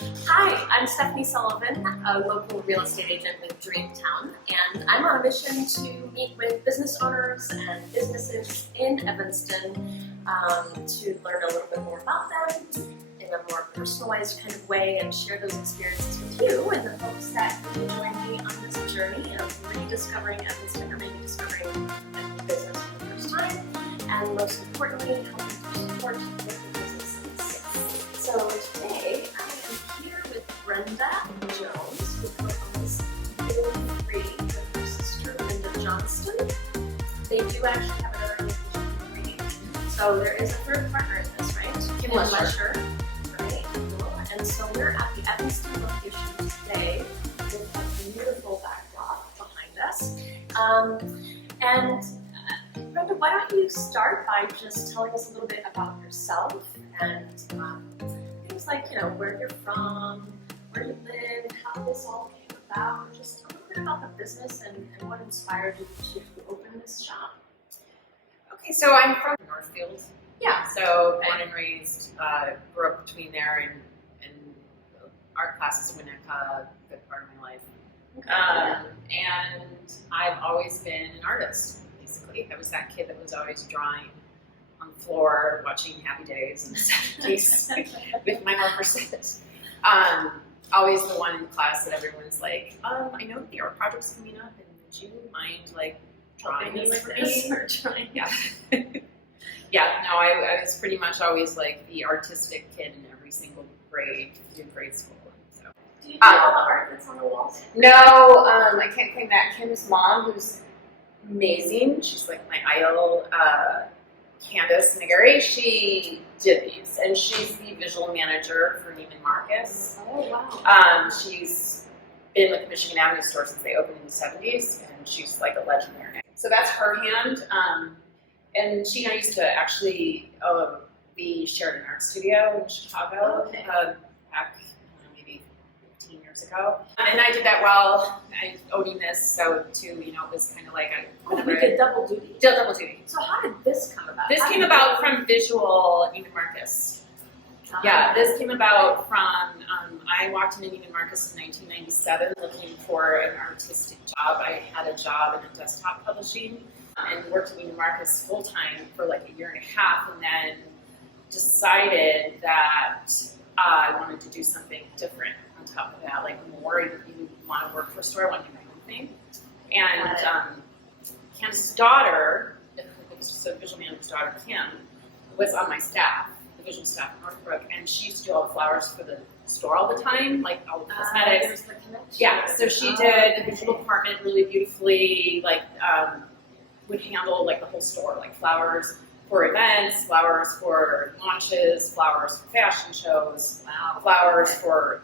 Hi, I'm Stephanie Sullivan, a local real estate agent with Dreamtown, and I'm on a mission to meet with business owners and businesses in Evanston to learn a little bit more about them in a more personalized kind of way and share those experiences with you in the hopes that you will join me on this journey of rediscovering Evanston or maybe discovering a new business for the first time, and most importantly, helping to support local businesses. So today, I'm here with Brenda Jones, who co-owns Evanston, with her sister Brenda Johnston. They do actually have another location, so there is a third partner in this, right? Kim Lesher. Right, cool. And so we're at the Evanston location today with a beautiful backdrop behind us. Brenda, why don't you start by just telling us a little bit about yourself and things like, where you're from, where you live, how this all came about, just a little bit about the business and what inspired you to open this shop. Okay, so I'm from Northfield. Yeah. So born and raised, grew up between there and art classes, Winnetka, good part of my life. Okay. And I've always been an artist, basically. I was that kid that was always drawing on the floor, watching Happy Days and 70s with my marker set. Always the one in class that everyone's like, I know the art project's coming up, and would you mind drawing this for me? Yeah. Yeah, no, I was pretty much always like the artistic kid in every single grade through grade school. So. Do you do all the art that's on the walls? No, I can't claim that. Kim's mom, who's amazing, she's like my idol, Candace Nagari, she did these, and she's the visual manager for Neiman Marcus. Oh, wow. She's been with the Michigan Avenue store since they opened in the 70s, and she's like a legend there now. So that's her hand. And she and I used to actually, we shared an art studio in Chicago back maybe 15 years ago. And I did that while I was owning this, so too, it was kind of like we did double duty. Double duty. So how did this come about? This came about from visual Neiman Marcus. Yeah, this came about from, I walked into Neiman Marcus in 1997 looking for an artistic job. I had a job in desktop publishing and worked at Neiman Marcus full-time for like a year and a half, and then decided that I wanted to do something different on top of that, like more. You want to work for a store, I want to do my own thing. And Kim's daughter, so the visual manager's daughter, Kim, was on my staff, the visual staff at Northbrook, and she used to do all the flowers for the store all the time, like all the cosmetics. Yeah, so she did the visual department really beautifully, would handle like the whole store, like flowers for events, flowers for launches, flowers for fashion shows, flowers for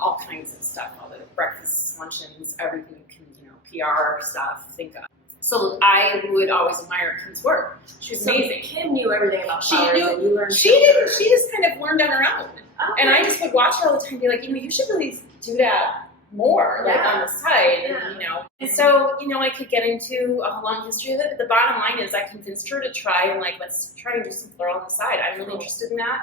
all kinds of stuff, all the breakfasts, luncheons, everything you can, PR stuff, think of. So I would always admire Kim's work. She was amazing. Kim knew everything about flowers. She didn't. She just kind of learned on her own. Okay. And I just would watch her all the time and be like, you should really do that more, like on the side, and And so, I could get into a long history of it, but the bottom line is I convinced her to try and let's try and do some floral on the side. I'm really interested in that.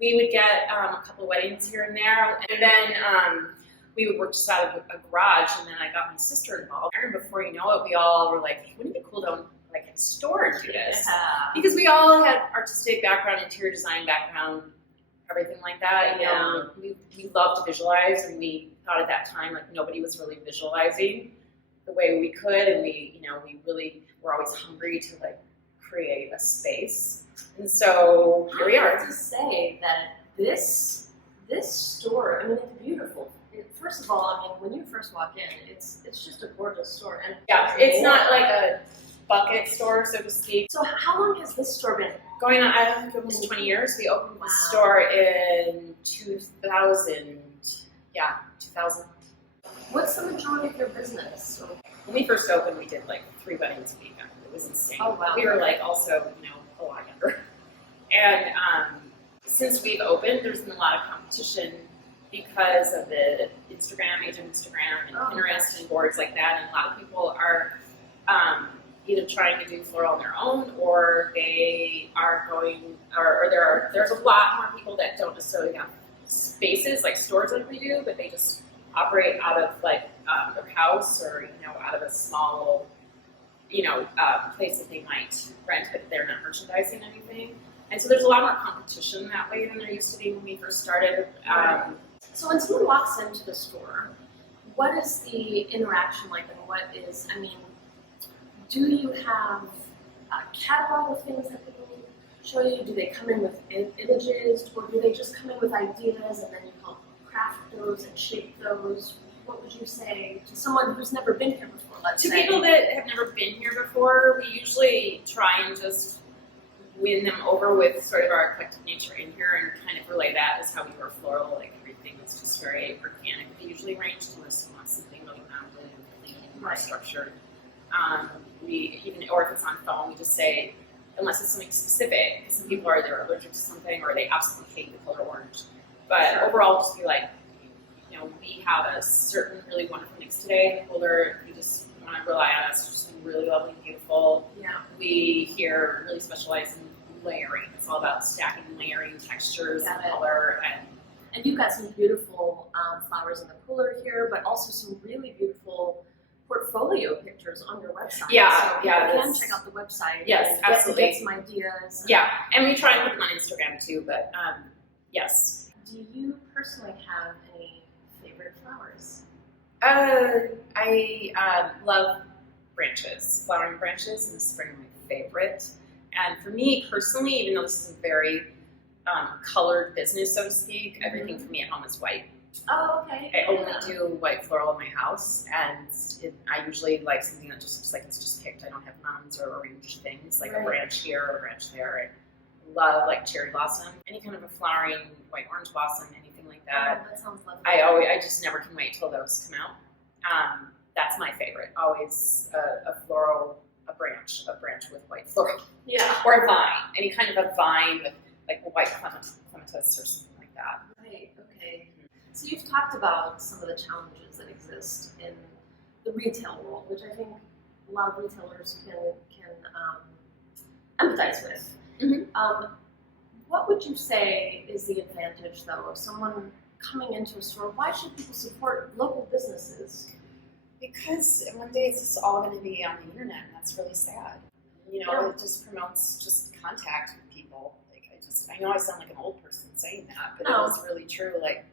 We would get a couple of weddings here and there, and then we would work just out of a garage, and then I got my sister involved. And before you know it, we all were like, hey, wouldn't it be cool to own a store and do this? Yeah. Because we all had artistic background, interior design background, everything like that. We loved to visualize, and we thought at that time nobody was really visualizing the way we could, and we really were always hungry to create a space. And so here we are. I have to say that this store, it's beautiful. First of all, when you first walk in, it's just a gorgeous store, and it's not like a bucket store, so to speak. So how long has this store been going on? I think almost 20 years. We opened the store in 2000. Yeah, 2000. What's the majority of your business? When we first opened, we did 3 weddings a week. It was insane. Oh, wow. We were also, a lot younger. And since we've opened, there's been a lot of competition because of the Instagram, age of Instagram, and Pinterest and boards like that. And a lot of people are either trying to do floral on their own, or they are going, or there's a lot more people that don't necessarily have spaces, like stores like we do, but they just operate out of like their house or, out of a small, place that they might rent, but they're not merchandising anything. And so there's a lot more competition that way than there used to be when we first started. So when someone walks into the store, what is the interaction like, and do you have a catalog of things that people show you? Do they come in with images, or do they just come in with ideas and then you help craft those and shape those? What would you say to someone who's never been here before, let's say? To people that have never been here before, we usually try and just win them over with sort of our eclectic nature in here and kind of relay that as how we were floral, like everything is just very organic. We usually range unless you want something really rounded and clean and more structured. Or if it's on phone, we just say, unless it's something specific, some people they're allergic to something or they absolutely hate the color orange. But overall, just be like, we have a certain really wonderful mix today. The color, if you just want to rely on us, just really lovely and beautiful. Yeah. We here really specialize in layering. It's all about stacking and layering textures and color. And you've got some beautiful flowers in the cooler here, but also some really beautiful portfolio pictures on your website. Yeah, so you can check out the website. Yes, and absolutely. Get some ideas. Yeah, and we try and put them on Instagram too, but yes. Do you personally have any favorite flowers? I love branches. Flowering branches in the spring are my favorite. And for me personally, even though this is a very colored business, so to speak, everything for me at home is white. Oh, okay. I only do white floral in my house, and I usually like something that just looks like it's just picked. I don't have mounds or arranged things, like a branch here or a branch there. I love like cherry blossom, any kind of a flowering white orange blossom, anything like that. Oh, that sounds lovely. I just never can wait till those come out. That's my favorite. Always a branch with white floral. Yeah. Or a vine, any kind of a vine with like a white clematis or something like that. Right. Okay. So you've talked about some of the challenges that exist in the retail world, which I think a lot of retailers can empathize with. Mm-hmm. What would you say is the advantage, though, of someone coming into a store? Why should people support local businesses? Because one day it's just all going to be on the internet, and that's really sad. It just promotes just contact with people. I know I sound like an old person saying that, but it is really true. Like,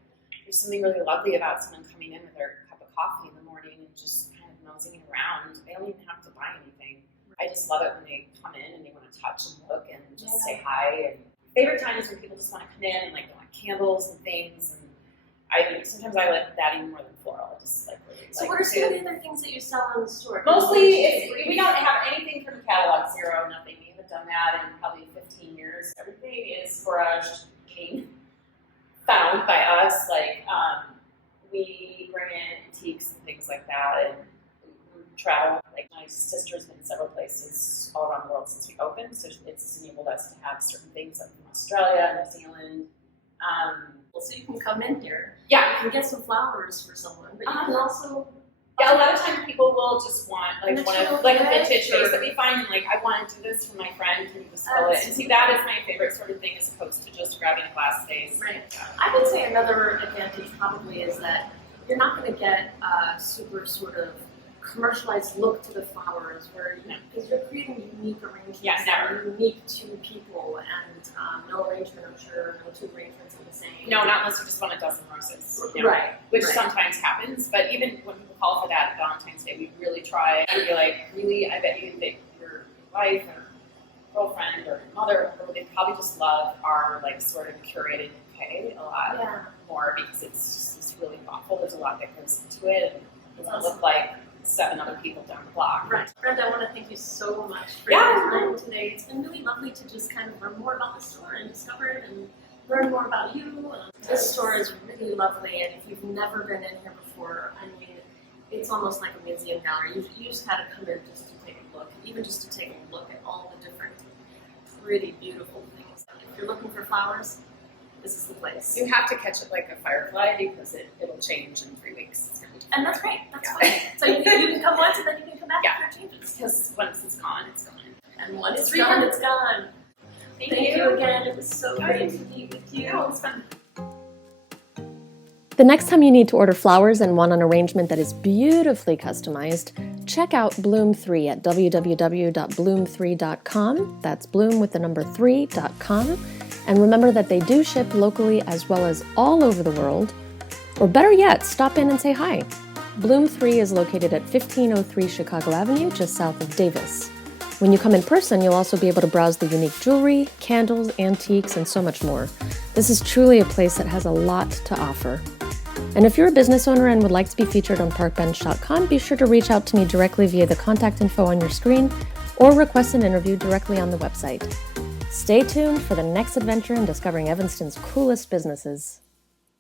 there's something really lovely about someone coming in with their cup of coffee in the morning and just kind of nosing around. They don't even have to buy anything. I just love it when they come in and they want to touch and look and just say hi. And favorite time is when people just want to come in and like they want candles and things. And sometimes I like that even more than floral. Just like really. So what are some of the other things that you sell in the store? Mostly, we don't have anything from the catalog. Zero, nothing. We haven't done that in probably 15 years. Everything is foraged, found by us. Like we bring in antiques and things like that, and we travel. Like my sister's been in several places all around the world since we opened, so it's enabled us to have certain things like from Australia, New Zealand. So you can come in here. Yeah, you can get some flowers for someone, but you can also. Yeah, a lot of times people will just want a vintage vase that we find, and like, I want to do this for my friend, can you just fill it? And see, that is my favorite sort of thing, as opposed to just grabbing a glass vase. Right. I would say another advantage probably is that you're not going to get a super sort of commercialized look to the flowers, because you're creating unique arrangements that are unique to people, and no arrangement, I'm sure, no two arrangements are the same. No, not unless you just want a dozen roses. Right. Which sometimes happens, but even when people call for that at Valentine's Day, we really try and be like, really, I bet you that your wife or girlfriend or mother, or they probably just love our like sort of curated bouquet a lot more, because it's just it's really thoughtful. There's a lot that goes into it, and it doesn't look like 7 other people down the block. Right. Brenda, I want to thank you so much for your time today. It's been really lovely to just kind of learn more about the store and discover it and learn more about you. This store is really lovely, and if you've never been in here before, I mean, it's almost like a museum gallery. You just had to come in just to take a look, even just to take a look at all the different pretty beautiful things. If you're looking for flowers, this is the place. You have to catch it like a firefly, because it'll change in 3 weeks. And that's great. That's fine. So you can come once and then you can come back if it changes. Because once it's gone, it's gone. And once it's gone, it's gone. Thank you again. It was so great to meet with you. Yeah, it was fun. The next time you need to order flowers and want an arrangement that is beautifully customized, check out Bloom3 at www.bloom3.com. That's Bloom with the number 3.com. And remember that they do ship locally as well as all over the world. Or better yet, stop in and say hi. Bloom3 is located at 1503 Chicago Avenue, just south of Davis. When you come in person, you'll also be able to browse the unique jewelry, candles, antiques, and so much more. This is truly a place that has a lot to offer. And if you're a business owner and would like to be featured on parkbench.com, be sure to reach out to me directly via the contact info on your screen or request an interview directly on the website. Stay tuned for the next adventure in discovering Evanston's coolest businesses.